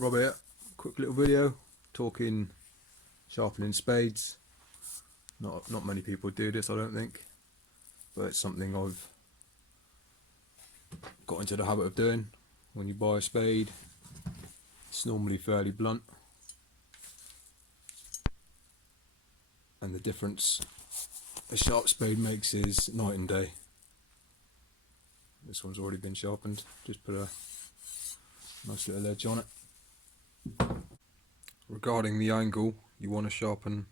Rob here, quick little video talking sharpening spades. Not many people do this, I don't think, but it's something I've got into the habit of doing. When you buy a spade, it's normally fairly blunt, and the difference a sharp spade makes is night and day. This one's already been sharpened, just put a nice little edge on it. Regarding the angle you want to sharpen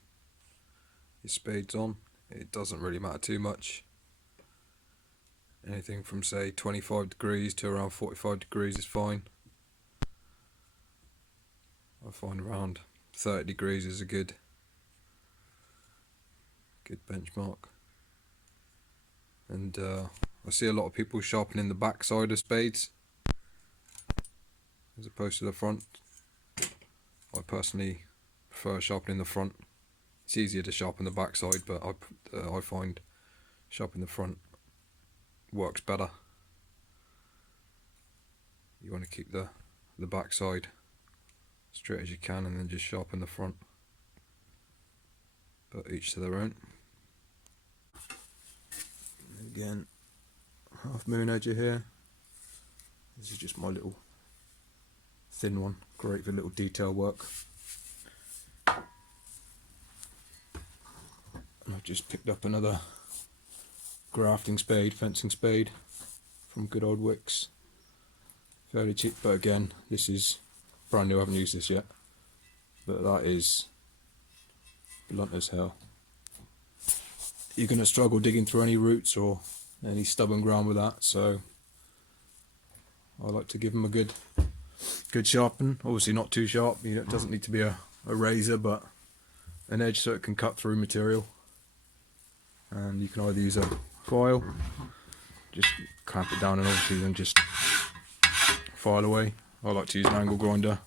your spades on, it doesn't really matter too much. Anything from say 25 degrees to around 45 degrees is fine. I find around 30 degrees is a good benchmark. And I see a lot of people sharpening the back side of spades as opposed to the front. I personally prefer sharpening the front. It's easier to sharpen the back side, but I find sharpening the front works better. You want to keep the back side straight as you can and then just sharpen the front, but each to their own. Again, half moon edge here. This is just my little thin one, great for little detail work. And I've just picked up another grafting spade, fencing spade from good old Wicks. Fairly cheap, but again, this is brand new, I haven't used this yet, but that is blunt as hell. You're going to struggle digging through any roots or any stubborn ground with that, so I like to give them a good sharpen. Obviously not too sharp, it doesn't need to be a razor, but an edge so it can cut through material. And you can either use a file, just clamp it down, and obviously then just file away. I like to use an angle grinder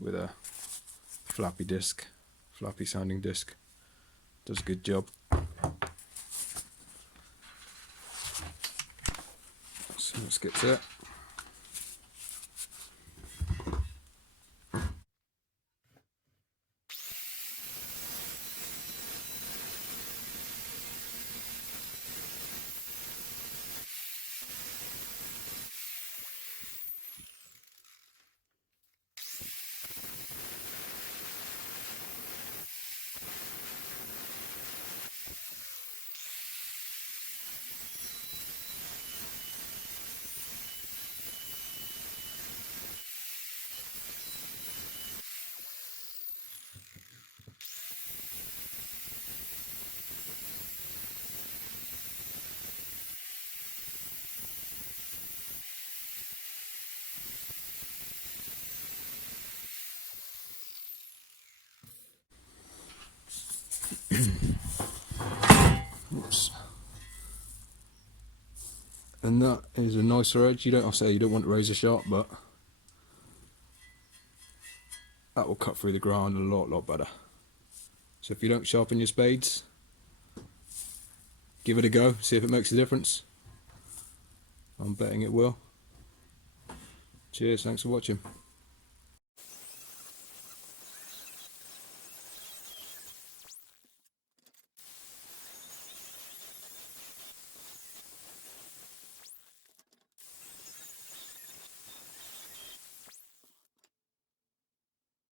with a flappy sounding disc. Does a good job. So let's get to it. Oops. And that is a nicer edge. You don't want razor sharp, but that will cut through the ground a lot better. So if you don't sharpen your spades, give it a go, see if it makes a difference. I'm betting it will. Cheers, thanks for watching.